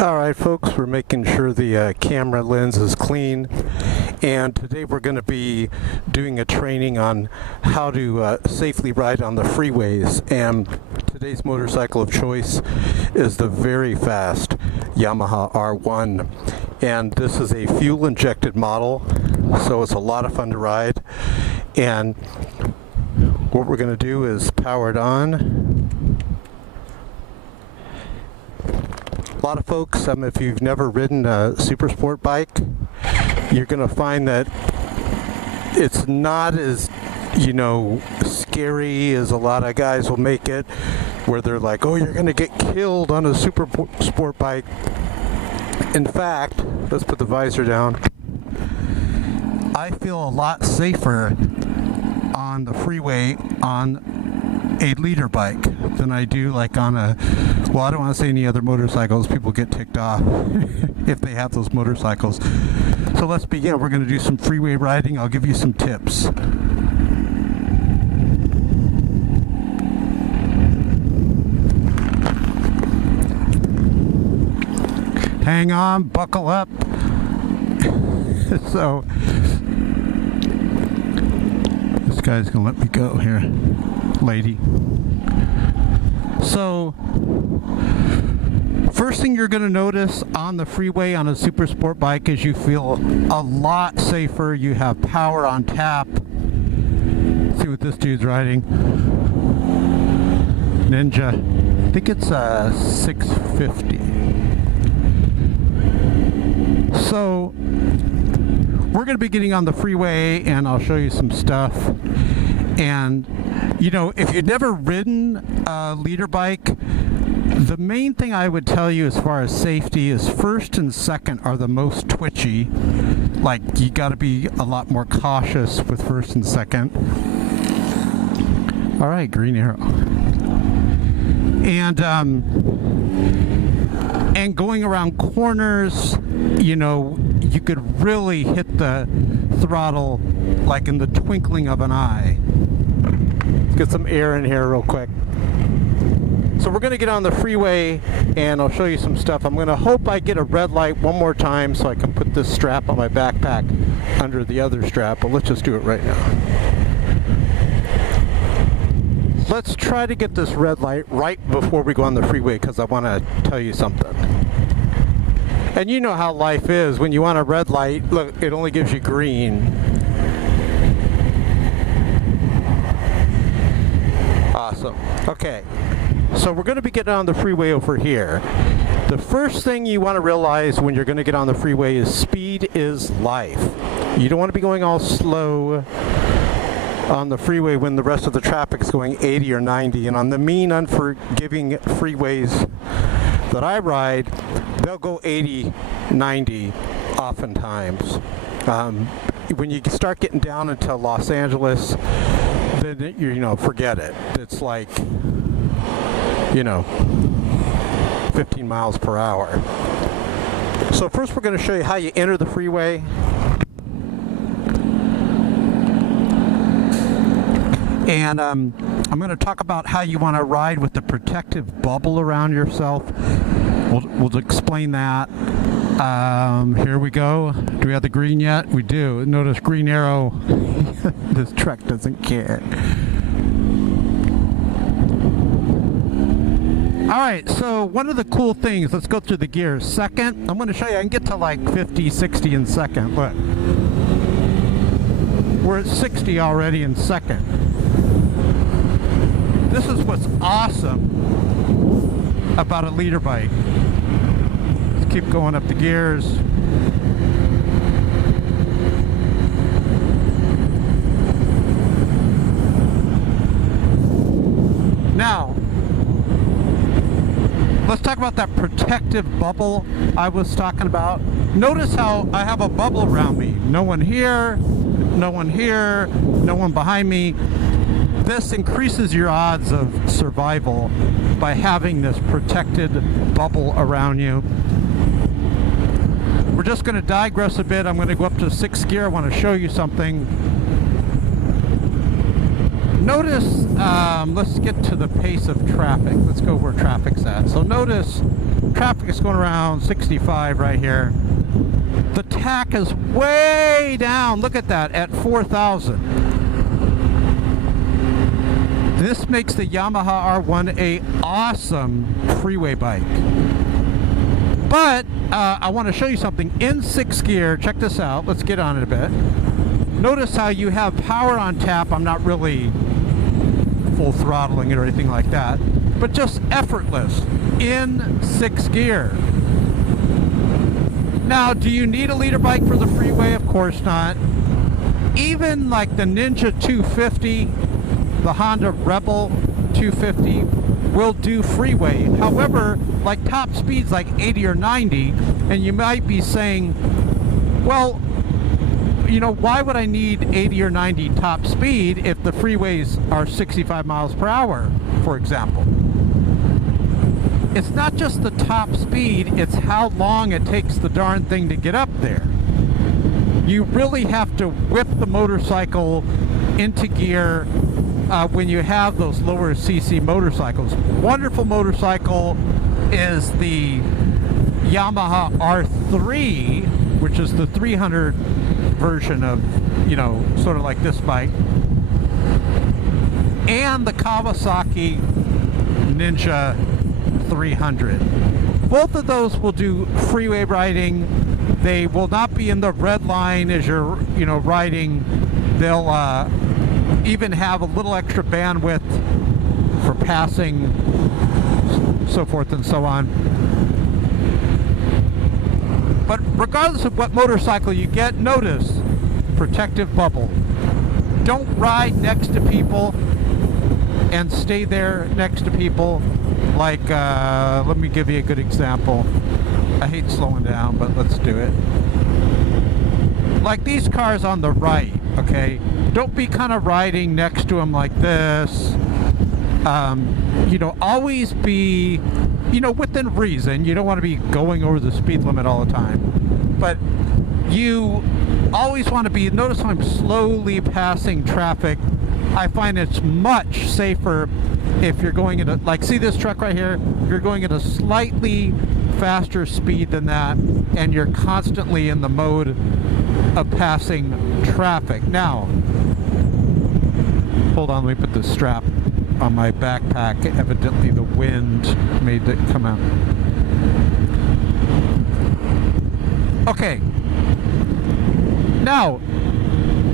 Alright folks, we're making sure the camera lens is clean, and today we're going to be doing a training on how to safely ride on the freeways. And today's motorcycle of choice is the very fast Yamaha R1, and this is a fuel injected model, so it's a lot of fun to ride. And what we're going to do is power it on. A lot of folks, if you've never ridden a super sport bike, you're going to find that it's not as, scary as a lot of guys will make it, where they're like, oh, you're going to get killed on a super sport bike. In fact, let's put the visor down. I feel a lot safer on the freeway on a leader bike than I do like on a, well, I don't want to say any other motorcycles. People get ticked off if they have those motorcycles. So let's begin. We're going to do some freeway riding. I'll give you some tips. Hang on, buckle up. So this guy's gonna let me go here, lady. So first thing you're gonna notice on the freeway on a super sport bike is you feel a lot safer. You have power on tap. Let's see what this dude's riding. Ninja. I think it's a 650. So we're going to be getting on the freeway and I'll show you some stuff. And if you've never ridden a leader bike, the main thing I would tell you as far as safety is first and second are the most twitchy. Like, you got to be a lot more cautious with first and second. All right, green arrow. And going around corners, you could really hit the throttle like in the twinkling of an eye. Let's get some air in here real quick. So we're going to get on the freeway and I'll show you some stuff. I'm going to hope I get a red light one more time so I can put this strap on my backpack under the other strap, but let's just do it right now. Let's try to get this red light right before we go on the freeway because I want to tell you something. And you know how life is. When you want a red light, look, it only gives you green. Awesome. Okay, so we're going to be getting on the freeway over here. The first thing you want to realize when you're going to get on the freeway is speed is life. You don't want to be going all slow on the freeway when the rest of the traffic is going 80 or 90. And on the mean, unforgiving freeways that I ride, they'll go 80, 90 oftentimes. When you start getting down into Los Angeles, then forget it. It's like 15 miles per hour. So first we're going to show you how you enter the freeway. And I'm going to talk about how you want to ride with the protective bubble around yourself. We'll explain that. Here we go. Do we have the green yet? We do. Notice green arrow. This truck doesn't care. Alright, so one of the cool things, let's go through the gears. Second, I'm going to show you, I can get to like 50, 60 in second. Look. We're at 60 already in second. This is what's awesome about a leader bike. Let's keep going up the gears. Now, let's talk about that protective bubble I was talking about. Notice how I have a bubble around me. No one here, no one here, no one behind me. This increases your odds of survival by having this protected bubble around you. We're just going to digress a bit. I'm going to go up to 6th gear. I want to show you something. Notice, let's get to the pace of traffic. Let's go where traffic's at. So notice traffic is going around 65 right here. The tach is way down. Look at that, at 4,000. This makes the Yamaha R1 a awesome freeway bike. But I want to show you something. In 6th gear, check this out. Let's get on it a bit. Notice how you have power on tap. I'm not really full throttling it or anything like that, but just effortless in 6th gear. Now, do you need a leader bike for the freeway? Of course not. Even like the Ninja 250, the Honda Rebel 250 will do freeway. However, like top speeds like 80 or 90, and you might be saying, well, you know, why would I need 80 or 90 top speed if the freeways are 65 miles per hour, for example? It's not just the top speed, it's how long it takes the darn thing to get up there. You really have to whip the motorcycle into gear when you have those lower cc motorcycles. Wonderful motorcycle is the Yamaha R3, which is the 300 version of, you know, sort of like this bike, and the Kawasaki Ninja 300. Both of those will do freeway riding. They will not be in the red line as you're, you know, riding. They'll even have a little extra bandwidth for passing, so forth and so on. But regardless of what motorcycle you get, notice protective bubble. Don't ride next to people and stay there next to people. Like, let me give you a good example. I hate slowing down, but let's do it. Like these cars on the right, okay? Don't be kind of riding next to them like this. You know, always be, you know, within reason. You don't want to be going over the speed limit all the time. But you always want to be, notice I'm slowly passing traffic. I find it's much safer if you're going at a, like, see this truck right here? If you're going at a slightly faster speed than that, and you're constantly in the mode of passing traffic. Now, hold on, let me put the strap on my backpack. Evidently the wind made it come out. Okay. Now,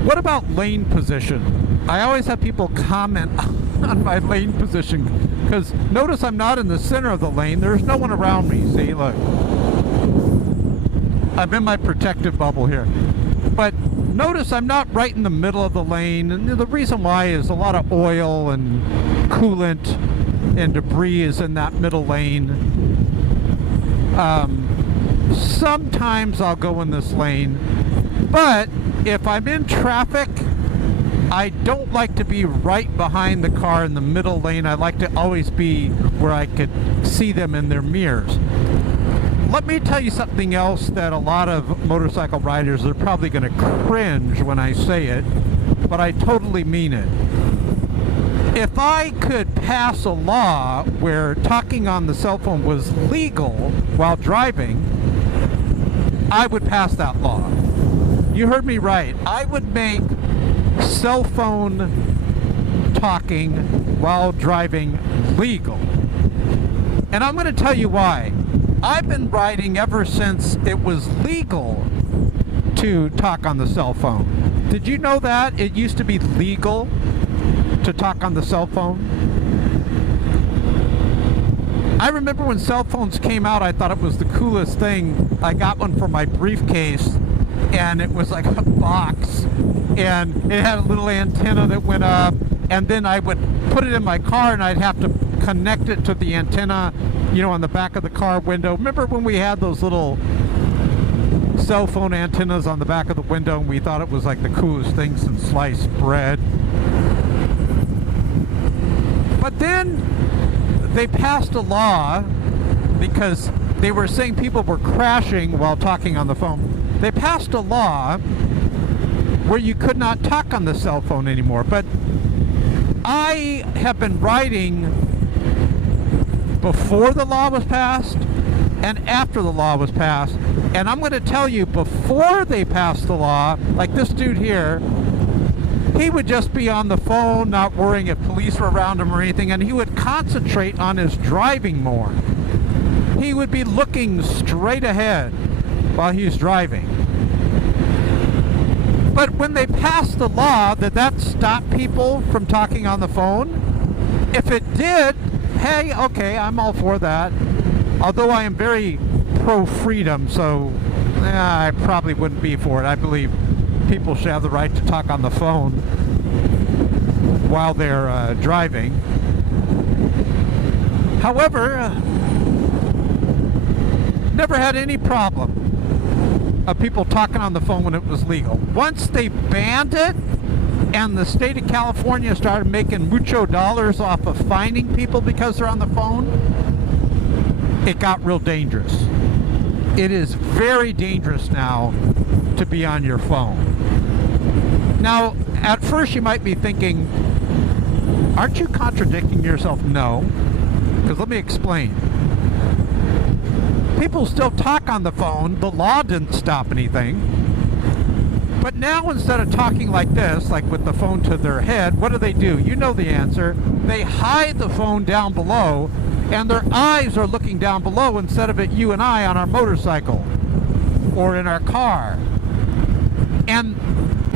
what about lane position? I always have people comment on my lane position, because notice I'm not in the center of the lane. There's no one around me. See, look. I'm in my protective bubble here. But notice I'm not right in the middle of the lane, and the reason why is a lot of oil and coolant and debris is in that middle lane. Sometimes I'll go in this lane, but if I'm in traffic, I don't like to be right behind the car in the middle lane. I like to always be where I could see them in their mirrors. Let me tell you something else that a lot of motorcycle riders are probably going to cringe when I say it, but I totally mean it. If I could pass a law where talking on the cell phone was legal while driving, I would pass that law. You heard me right. I would make cell phone talking while driving legal. And I'm going to tell you why. I've been riding ever since it was legal to talk on the cell phone. Did you know that? It used to be legal to talk on the cell phone. I remember when cell phones came out, I thought it was the coolest thing. I got one for my briefcase, and it was like a box, and it had a little antenna that went up, and then I would put it in my car, and I'd have to connect it to the antenna, you know, on the back of the car window. Remember when we had those little cell phone antennas on the back of the window, and we thought it was like the coolest thing since sliced bread? But then they passed a law because they were saying people were crashing while talking on the phone. They passed a law where you could not talk on the cell phone anymore. But I have been riding before the law was passed, and after the law was passed. And I'm going to tell you, before they passed the law, like this dude here, he would just be on the phone, not worrying if police were around him or anything, and he would concentrate on his driving more. He would be looking straight ahead while he was driving. But when they passed the law, did that stop people from talking on the phone? If it did, hey, okay, I'm all for that. Although I am very pro-freedom, so I probably wouldn't be for it. I believe people should have the right to talk on the phone while they're driving. However, never had any problem of people talking on the phone when it was legal. Once they banned it and the state of California started making mucho dollars off of finding people because they're on the phone, it got real dangerous. It is very dangerous now to be on your phone. Now, at first you might be thinking, aren't you contradicting yourself? No, because let me explain. People still talk on the phone. The law didn't stop anything. But now instead of talking like this, like with the phone to their head, what do? You know the answer. They hide the phone down below, and their eyes are looking down below instead of at you and I on our motorcycle or in our car. And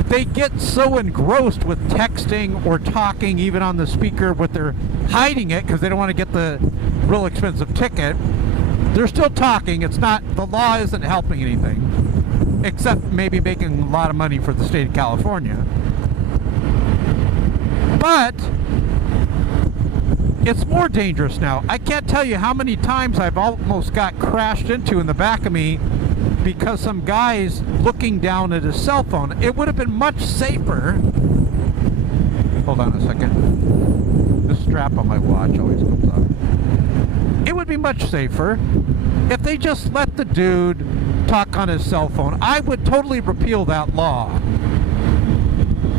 they get so engrossed with texting or talking even on the speaker, but they're hiding it because they don't want to get the real expensive ticket. They're still talking. It's not, the law isn't helping anything, except maybe making a lot of money for the state of California. But it's more dangerous now. I can't tell you how many times I've almost got crashed into in the back of me because some guy's looking down at his cell phone. It would have been much safer. Hold on a second. This strap on my watch always comes up. It would be much safer if they just let the dude talk on his cell phone. I would totally repeal that law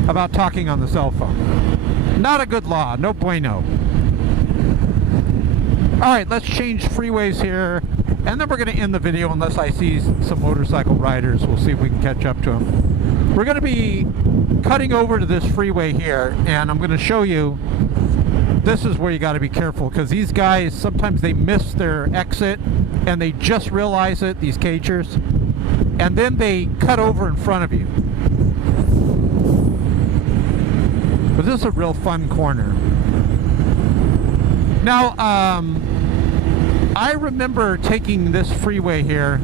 about talking on the cell phone. Not a good law. No bueno. Alright, let's change freeways here, and then we're going to end the video unless I see some motorcycle riders. We'll see if we can catch up to them. We're going to be cutting over to this freeway here, and I'm going to show you. This is where you got to be careful, because these guys, sometimes they miss their exit and they just realize it, these cagers, and then they cut over in front of you. But this is a real fun corner. Now, I remember taking this freeway here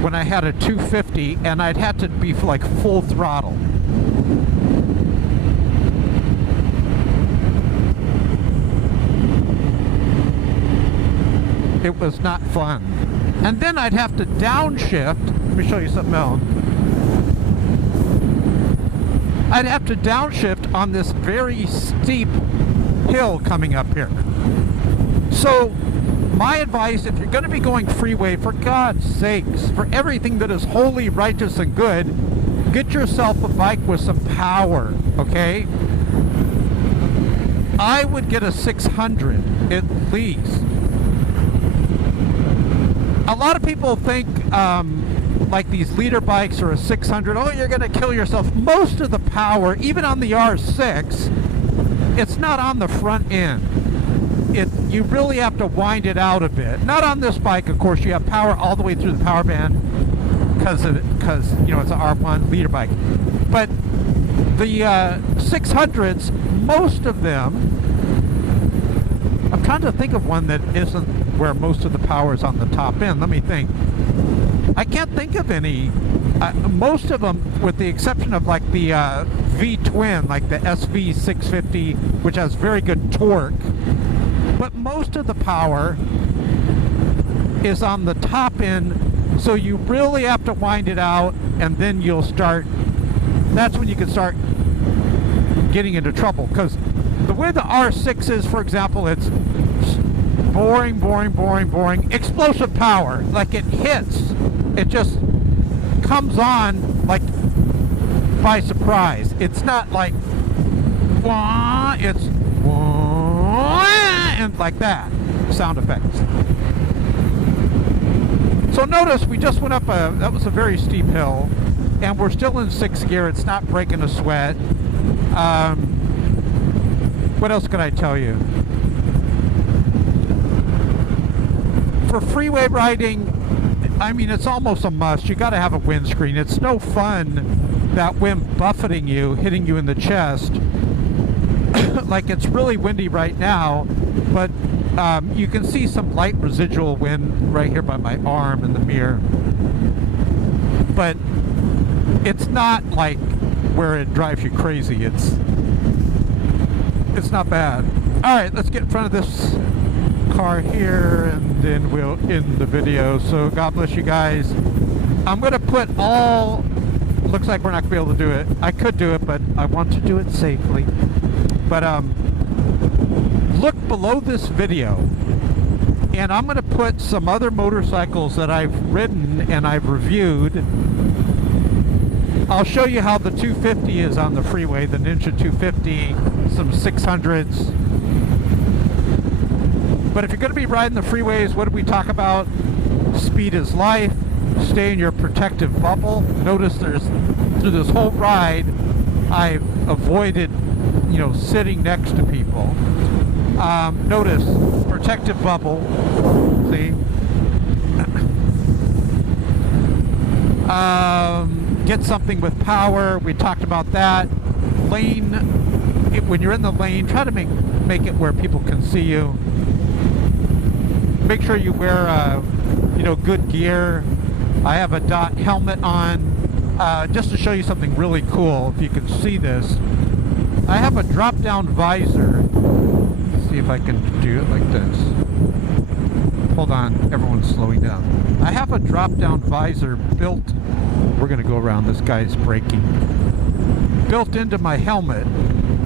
when I had a 250 and I'd have to be like full throttle. It was not fun. And then I'd have to downshift. Let me show you something else. I'd have to downshift on this very steep hill coming up here. So my advice, if you're going to be going freeway, for God's sakes, for everything that is holy, righteous, and good, get yourself a bike with some power, okay? I would get a 600 at least. A lot of people think like these leader bikes or a 600, oh, you're going to kill yourself. Most of the power, even on the R6, it's not on the front end. You really have to wind it out a bit. Not on this bike, of course. You have power all the way through the power band because you know it's an R1 leader bike. But the 600s, most of them, I'm trying to think of one that isn't where most of the power is on the top end. Let me think. I can't think of any. Most of them, with the exception of like the V-twin, like the SV650, which has very good torque. But most of the power is on the top end, so you really have to wind it out, and then you'll start, that's when you can start getting into trouble. Because the way the R6 is, for example, it's boring, boring, boring, boring, explosive power. Like it hits, it just comes on like by surprise. It's not like wah, it's wah, and like that sound effects. So notice we just went up that was a very steep hill, and we're still in 6th gear. It's not breaking a sweat. What else can I tell you? For freeway riding, I mean, it's almost a must. You got to have a windscreen. It's no fun that wind buffeting you, hitting you in the chest. Like, it's really windy right now, but you can see some light residual wind right here by my arm in the mirror. But it's not like where it drives you crazy. It's not bad. All right, let's get in front of this car here, and then we'll end the video. So God bless you guys. I'm gonna put all, looks like we're not gonna be able to do it. I could do it, but I want to do it safely. But look below this video, and I'm gonna put some other motorcycles that I've ridden and I've reviewed. I'll show you how the 250 is on the freeway, the Ninja 250, some 600s. But if you're going to be riding the freeways, what did we talk about? Speed is life. Stay in your protective bubble. Notice through this whole ride, I've avoided, sitting next to people. Notice, protective bubble. See? Get something with power. We talked about that. Lane, when you're in the lane, try to make it where people can see you. Make sure you wear, good gear. I have a dot helmet on, just to show you something really cool. If you can see this, I have a drop-down visor. Let's see if I can do it like this. Hold on, everyone's slowing down. I have a drop-down visor built. We're gonna go around. This guy's braking. Built into my helmet.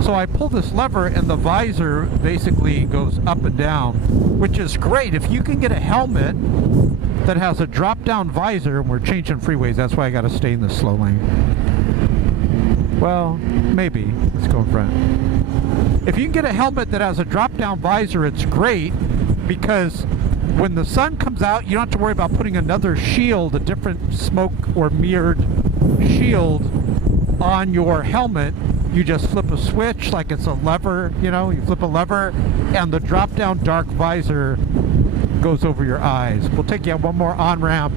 So I pull this lever and the visor basically goes up and down, which is great. If you can get a helmet that has a drop-down visor, and we're changing freeways, that's why I gotta stay in the slow lane. Well, maybe. Let's go in front. If you can get a helmet that has a drop-down visor, it's great, because when the sun comes out, you don't have to worry about putting another shield, a different smoke or mirrored shield on your helmet. You just flip a switch like it's a lever, you flip a lever, and the drop-down dark visor goes over your eyes. We'll take you one more on-ramp.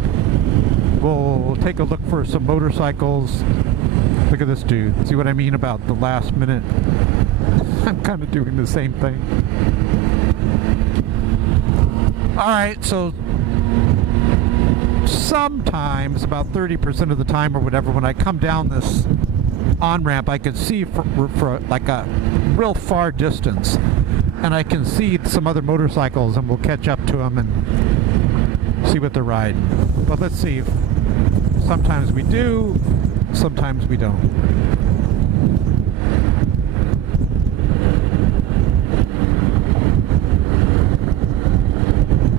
We'll take a look for some motorcycles. Look at this dude. See what I mean about the last minute? I'm kind of doing the same thing. Alright, so sometimes, about 30% of the time or whatever, when I come down this on-ramp, I can see for like a real far distance, and I can see some other motorcycles, and we'll catch up to them and see what they're riding. But let's see. Sometimes we do, sometimes we don't.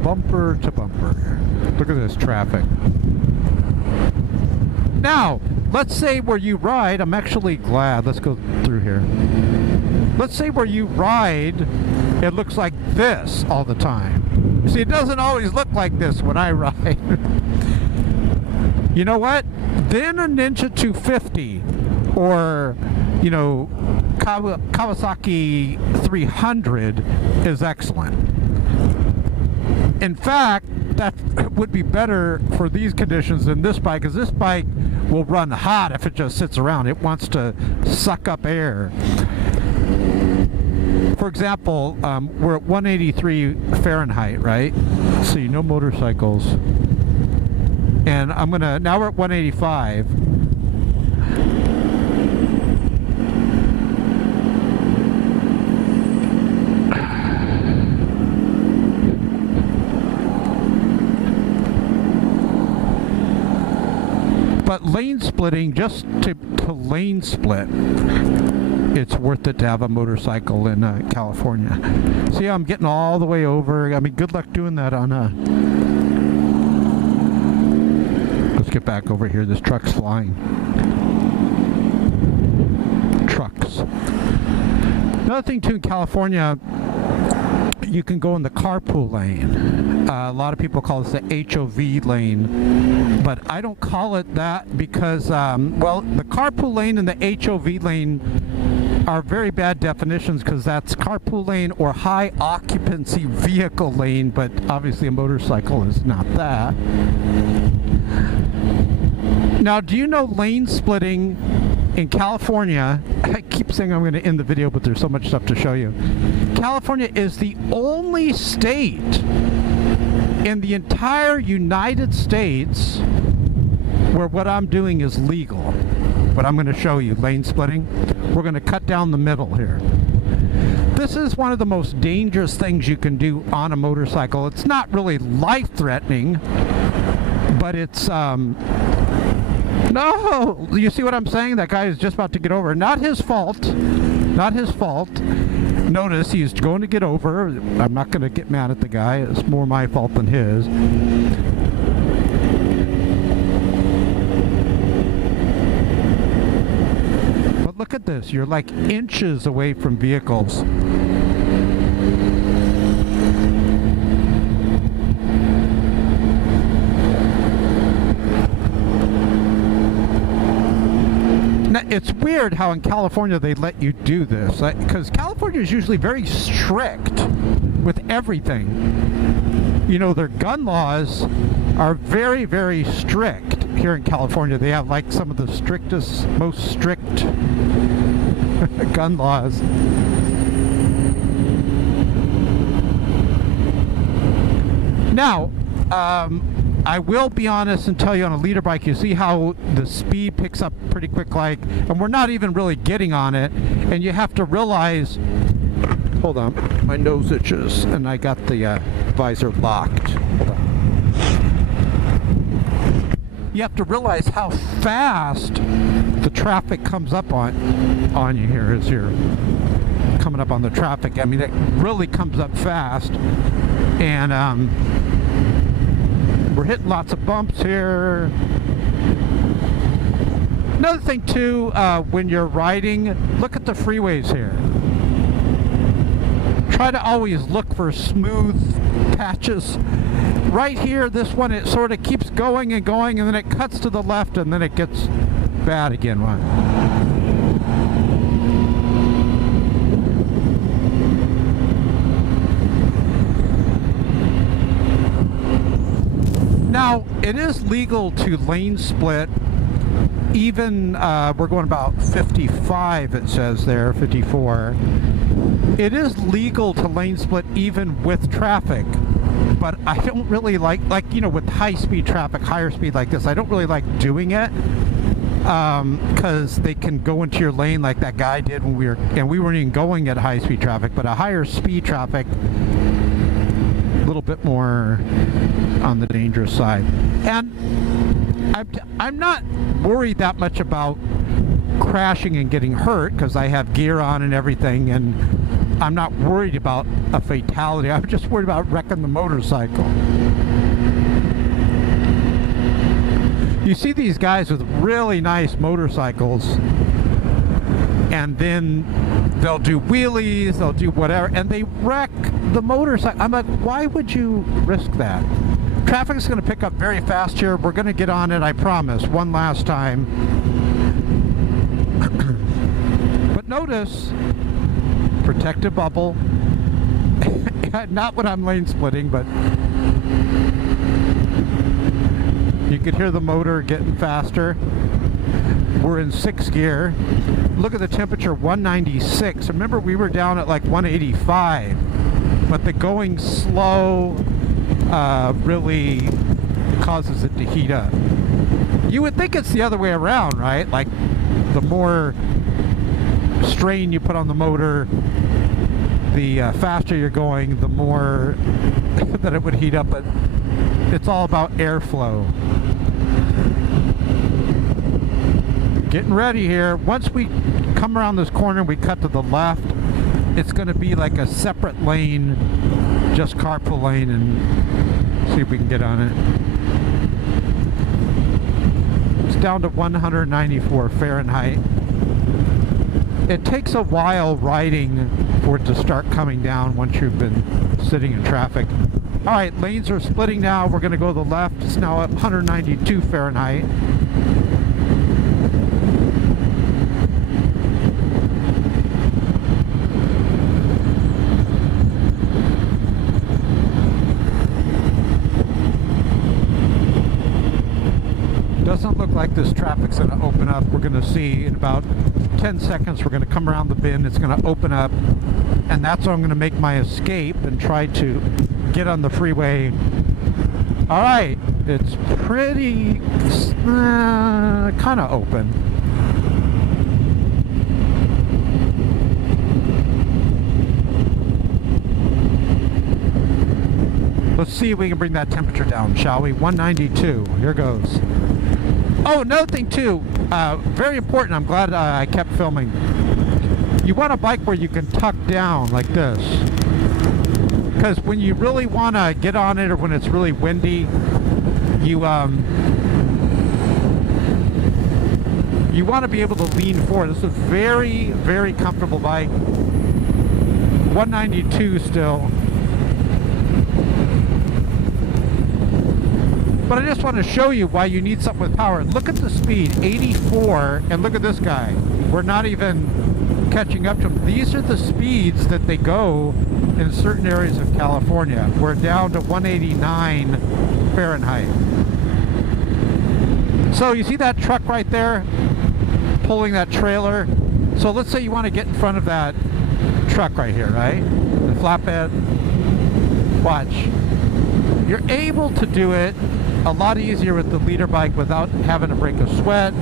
Bumper to bumper. Look at this traffic. Now, let's say where you ride, I'm actually glad, let's go through here. Let's say where you ride, it looks like this all the time. See, it doesn't always look like this when I ride. You know what? Then a Ninja 250 or, Kawasaki 300 is excellent. In fact, that would be better for these conditions than this bike, because this bike will run hot if it just sits around. It wants to suck up air. For example, we're at 183 Fahrenheit, right? See, no motorcycles. And now we're at 185. But lane splitting, just to lane split, it's worth it to have a motorcycle in California. See how I'm getting all the way over? I mean, good luck doing that on Let's get back over here. This truck's flying. Trucks. Another thing too in California, you can go in the carpool lane. A lot of people call this the HOV lane, but I don't call it that because, well, the carpool lane and the HOV lane are very bad definitions because that's carpool lane or high occupancy vehicle lane, but obviously a motorcycle is not that. Now, do you know lane splitting in California? I keep saying I'm going to end the video, but there's so much stuff to show you. California is the only state in the entire United States where what I'm doing is legal. What I'm going to show you, lane splitting, we're going to cut down the middle here. This is one of the most dangerous things you can do on a motorcycle. It's not really life-threatening, but it's no, you see what I'm saying? That guy is just about to get over. Not his fault. Not his fault. Notice he's going to get over. I'm not going to get mad at the guy. It's more my fault than his. But look at this. You're like inches away from vehicles. It's weird how in California they let you do this, because California is usually very strict with everything. You know, their gun laws are very, very strict here in California. They have like some of the strictest, most strict gun laws. Now, I will be honest and tell you, on a leader bike, you see how the speed picks up pretty quick, like, and we're not even really getting on it, and you have to realize, hold on, my nose itches, and I got the visor locked. Hold on. You have to realize how fast the traffic comes up on you here as you're coming up on the traffic. I mean, it really comes up fast, and we're hitting lots of bumps here. Another thing too, when you're riding, look at the freeways here. Try to always look for smooth patches. Right here, this one, it sort of keeps going and going, and then it cuts to the left, and then it gets bad again. Right? Now, it is legal to lane split, even, we're going about 55, it says there, 54. It is legal to lane split even with traffic, but I don't really like, you know, with high-speed traffic, higher speed like this, I don't really like doing it, because they can go into your lane like that guy did when we weren't even going at high-speed traffic, but a higher speed traffic, a little bit more on the dangerous side. And I'm not worried that much about crashing and getting hurt because I have gear on and everything, and I'm not worried about a fatality. I'm just worried about wrecking the motorcycle. You see these guys with really nice motorcycles, and then they'll do wheelies, they'll do whatever, and they wreck the motorcycle. I'm like, why would you risk that? Traffic's going to pick up very fast here. We're going to get on it, I promise, one last time. But notice, protective bubble. Not when I'm lane splitting, but you could hear the motor getting faster. We're in 6th gear. Look at the temperature, 196. Remember, we were down at like 185, but the going slow really causes it to heat up. You would think it's the other way around, right? Like, the more strain you put on the motor, the faster you're going, the more that it would heat up, but it's all about airflow. Getting ready here. Once we come around this corner and we cut to the left, it's going to be like a separate lane, just carpool lane, and see if we can get on it. It's down to 194 Fahrenheit. it takes a while riding for it to start coming down once you've been sitting in traffic. All right, lanes are splitting now. We're going to go to the left. It's now at 192 Fahrenheit. Doesn't look like this traffic's going to open up. We're going to see in about 10 seconds we're going to come around the bend. It's going to open up, and that's when I'm going to make my escape and try to get on the freeway. All right, it's pretty kind of open. Let's see if we can bring that temperature down, shall we? 192. Here goes. Oh, another thing too, very important. I'm glad I kept filming. You want a bike where you can tuck down like this, because when you really want to get on it, or when it's really windy, you want to be able to lean forward. This is a very, very comfortable bike. 192 still. But I just want to show you why you need something with power. Look at the speed, 84, and look at this guy. We're not even catching up to him. These are the speeds that they go in certain areas of California. We're down to 189 Fahrenheit. So you see that truck right there pulling that trailer? So let's say you want to get in front of that truck right here, right? The flatbed. Watch. You're able to do it a lot easier with the leader bike without having to break a sweat.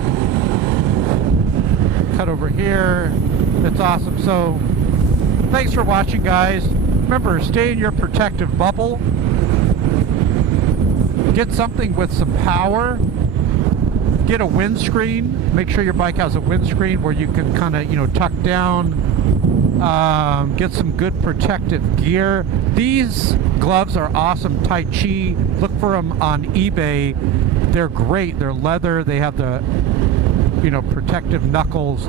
Cut over here. It's awesome. So thanks for watching, guys. Remember, stay in your protective bubble. Get something with some power. Get a windscreen. Make sure your bike has a windscreen where you can kind of, tuck down. Get some good protective gear. These gloves are awesome. Tai Chi. Look for them on eBay. They're great. They're leather. They have the, protective knuckles.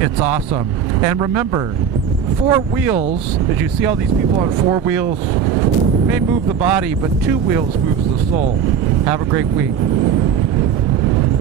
It's awesome. And remember, 4 wheels, as you see all these people on 4 wheels, may move the body, but 2 wheels moves the soul. Have a great week.